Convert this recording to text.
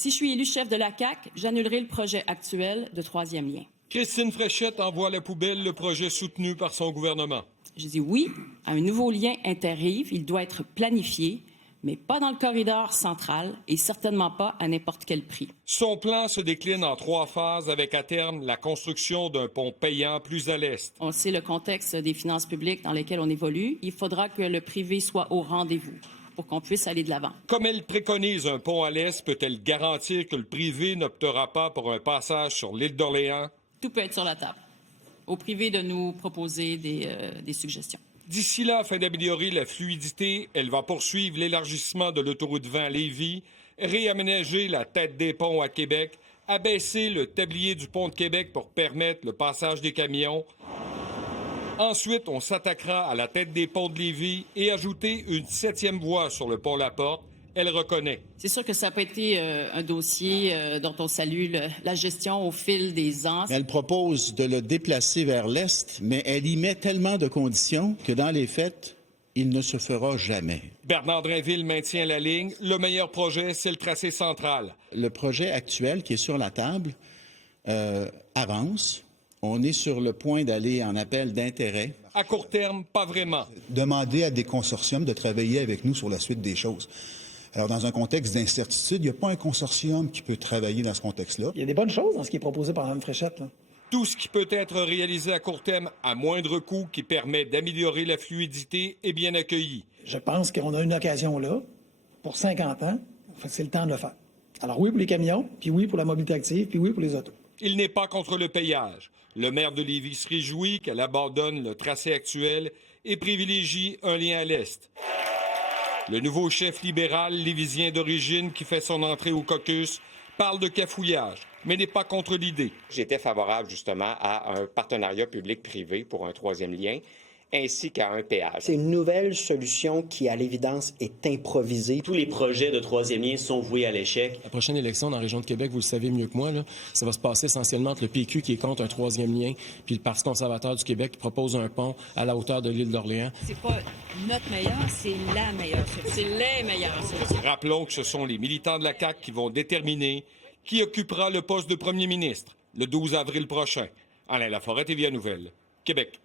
Si je suis élu chef de la CAQ, j'annulerai le projet actuel de troisième lien. Christine Fréchette envoie à la poubelle le projet soutenu par son gouvernement. Je dis oui à un nouveau lien interrive. Il doit être planifié, mais pas dans le corridor central et certainement pas à n'importe quel prix. Son plan se décline en 3 phases avec à terme la construction d'un pont payant plus à l'est. On sait le contexte des finances publiques dans lesquelles on évolue. Il faudra que le privé soit au rendez-vous pour qu'on puisse aller de l'avant. Comme elle préconise un pont à l'est, peut-elle garantir que le privé n'optera pas pour un passage sur l'île d'Orléans? Tout peut être sur la table. Au privé de nous proposer des suggestions. D'ici là, afin d'améliorer la fluidité, elle va poursuivre l'élargissement de l'autoroute 20 à Lévis, réaménager la tête des ponts à Québec, abaisser le tablier du pont de Québec pour permettre le passage des camions. Ensuite, on s'attaquera à la tête des ponts de Lévis et ajouter une 7e voie sur le pont La Porte. Elle reconnaît. C'est sûr que ça n'a pas été un dossier dont on salue la gestion au fil des ans. Elle propose de le déplacer vers l'est, mais elle y met tellement de conditions que dans les faits, il ne se fera jamais. Bernard Drinville maintient la ligne. Le meilleur projet, c'est le tracé central. Le projet actuel qui est sur la table avance. On est sur le point d'aller en appel d'intérêt. À court terme, pas vraiment. Demander à des consortiums de travailler avec nous sur la suite des choses. Alors, dans un contexte d'incertitude, il n'y a pas un consortium qui peut travailler dans ce contexte-là. Il y a des bonnes choses dans ce qui est proposé par Mme Fréchette, là. Tout ce qui peut être réalisé à court terme à moindre coût qui permet d'améliorer la fluidité est bien accueilli. Je pense qu'on a une occasion là, pour 50 ans, c'est le temps de le faire. Alors oui pour les camions, puis oui pour la mobilité active, puis oui pour les autos. Il n'est pas contre le payage. Le maire de Lévis se réjouit qu'elle abandonne le tracé actuel et privilégie un lien à l'est. Le nouveau chef libéral lévisien d'origine qui fait son entrée au caucus parle de cafouillage, mais n'est pas contre l'idée. J'étais favorable justement à un partenariat public-privé pour un troisième lien, ainsi qu'à un péage. C'est une nouvelle solution qui, à l'évidence, est improvisée. Tous les projets de troisième lien sont voués à l'échec. La prochaine élection dans la région de Québec, vous le savez mieux que moi, là, ça va se passer essentiellement entre le PQ qui est contre un troisième lien, puis le Parti conservateur du Québec qui propose un pont à la hauteur de l'île d'Orléans. C'est pas notre meilleur, c'est la meilleure solution. C'est les meilleures solutions. Rappelons que ce sont les militants de la CAQ qui vont déterminer qui occupera le poste de premier ministre le 12 avril prochain. Alain Laforêt, TVA Nouvelle, Québec.